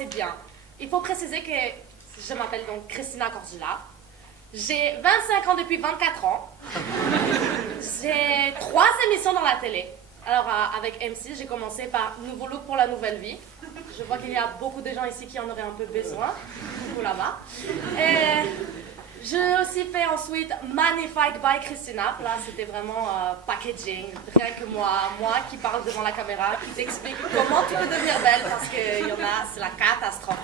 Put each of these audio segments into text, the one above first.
assez bien. Il faut préciser que je m'appelle donc Christina Cordula. J'ai 25 ans depuis 24 ans. J'ai 3 émissions dans la télé. Alors, avec M6, j'ai commencé par Nouveau look pour la nouvelle vie. Je vois qu'il y a beaucoup de gens ici qui en auraient un peu besoin. Coucou là-bas. Et j'ai aussi fait ensuite Magnified by Christina. Là, c'était vraiment packaging. Rien que moi qui parle devant la caméra, qui t'explique comment tu peux devenir belle, parce qu'il y en a, c'est la catastrophe.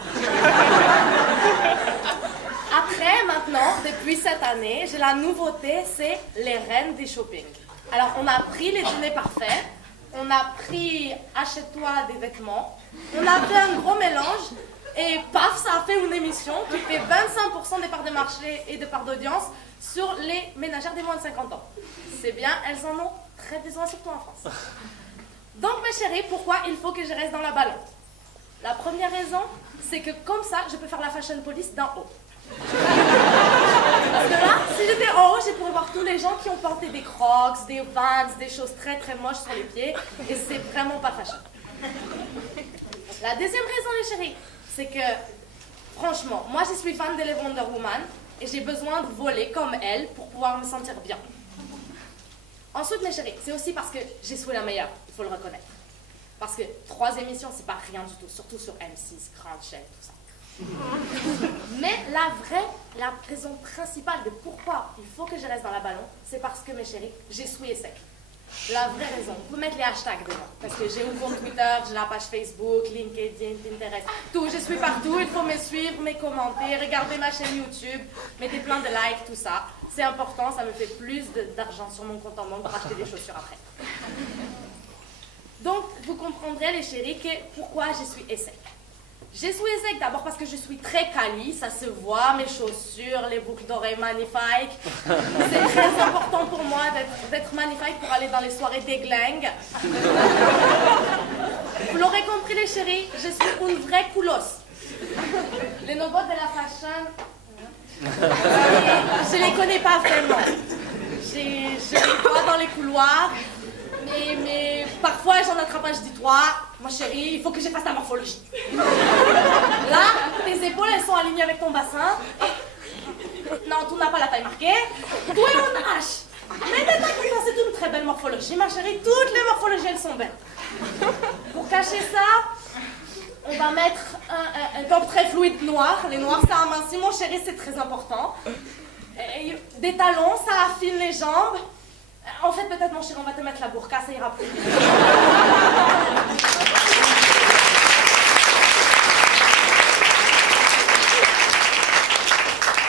Après, maintenant, depuis cette année, j'ai la nouveauté, c'est les reines du shopping. Alors, on a pris les dîners parfaits, on a pris achète-toi des vêtements, on a fait un gros mélange, et paf, ça a fait une émission qui fait 25% des parts de marché et de parts d'audience sur les ménagères des moins de 50 ans. C'est bien, elles en ont très besoin, surtout en France. Donc, mes chéris, pourquoi il faut que je reste dans la ballon? La première raison, c'est que comme ça, je peux faire la fashion police d'en haut. Parce que là, si j'étais en haut, je pourrais voir tous les gens qui ont porté des crocs, des vans, des choses très très moches sur les pieds, et c'est vraiment pas fashion. La deuxième raison, les chéris, c'est que, franchement, moi je suis fan de les Wonder Woman, et j'ai besoin de voler comme elle pour pouvoir me sentir bien. Ensuite, mes chéris, c'est aussi parce que je suis la meilleure, il faut le reconnaître. Parce que 3 émissions, c'est pas rien du tout, surtout sur M6, Grande Chaîne, tout ça. Mais la raison principale de pourquoi il faut que je reste dans la ballon, c'est parce que, mes chéris, j'ai souillé sec. La vraie raison, vous pouvez mettre les hashtags dedans, parce que j'ai un compte Twitter, j'ai la page Facebook, LinkedIn, Pinterest, tout, je suis partout, il faut me suivre, me commenter, regarder ma chaîne YouTube, mettez plein de likes, tout ça. C'est important, ça me fait plus d'argent sur mon compte en banque pour acheter des chaussures après. Donc, vous comprendrez, les chéris, que pourquoi je suis ESSEC. Je suis ESSEC d'abord parce que je suis très quali, ça se voit, mes chaussures, les boucles d'oreilles magnifiques. C'est très important pour moi d'être magnifique pour aller dans les soirées déglingues. Vous l'aurez compris, les chéris, je suis une vraie colosse. Les nobots de la fashion, je les connais pas vraiment. Je les vois dans les couloirs. Mais parfois j'en attrape un, je dis toi, ma chérie, il faut que je fasse ta morphologie. Là, tes épaules elles sont alignées avec ton bassin. Non, tu n'as pas la taille marquée. Tout est en H. Mais ne t'inquiète pas, c'est une très belle morphologie, ma chérie. Toutes les morphologies elles sont belles. Pour cacher ça, on va mettre un top très fluide noir. Les noirs ça amincit, mon chéri, c'est très important. Et des talons, ça affine les jambes. En fait, peut-être, mon chéri, on va te mettre la burqa, ça ira plus vite.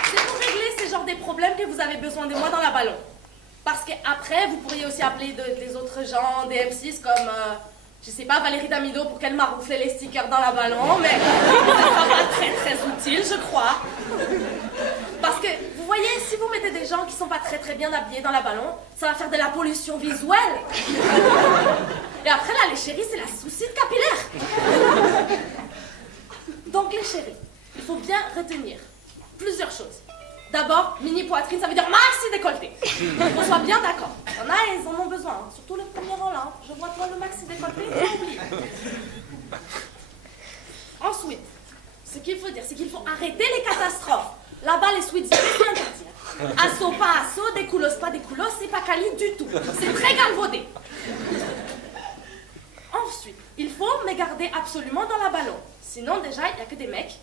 C'est pour régler ce genre de problèmes que vous avez besoin de moi dans la ballon. Parce qu'après, vous pourriez aussi appeler des autres gens, des M6 comme, je sais pas, Valérie Damido pour qu'elle maroufle les stickers dans la ballon, mais ça sera pas très très utile, je crois. Parce que, vous voyez, si vous mettez des gens qui sont pas très très bien habillés dans la ballon, ça va faire de la pollution visuelle. Et après là, les chéris, c'est la suicide capillaire. Donc les chéris, il faut bien retenir plusieurs choses. D'abord, mini poitrine, ça veut dire maxi décolleté. Qu'on soit bien d'accord. Il y en a, ils en ont besoin, hein. Surtout le premier rang là. Je vois toi le maxi décolleté, oublie. Ensuite, ce qu'il faut dire, c'est qu'il faut arrêter les catastrophes. Là-bas, les sweets, c'est interdit. Assaut, pas assaut, découlos, pas découlos, c'est pas quali du tout. C'est très galvaudé. Ensuite, il faut me garder absolument dans la ballon. Sinon, déjà, il n'y a que des mecs.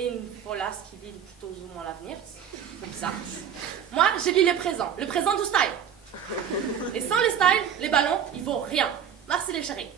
Et une folasse qui vit plutôt ou moins l'avenir. Comme ça. Moi, je vis le présent du style. Et sans le style, les ballons, ils vaut rien. Merci les chéris.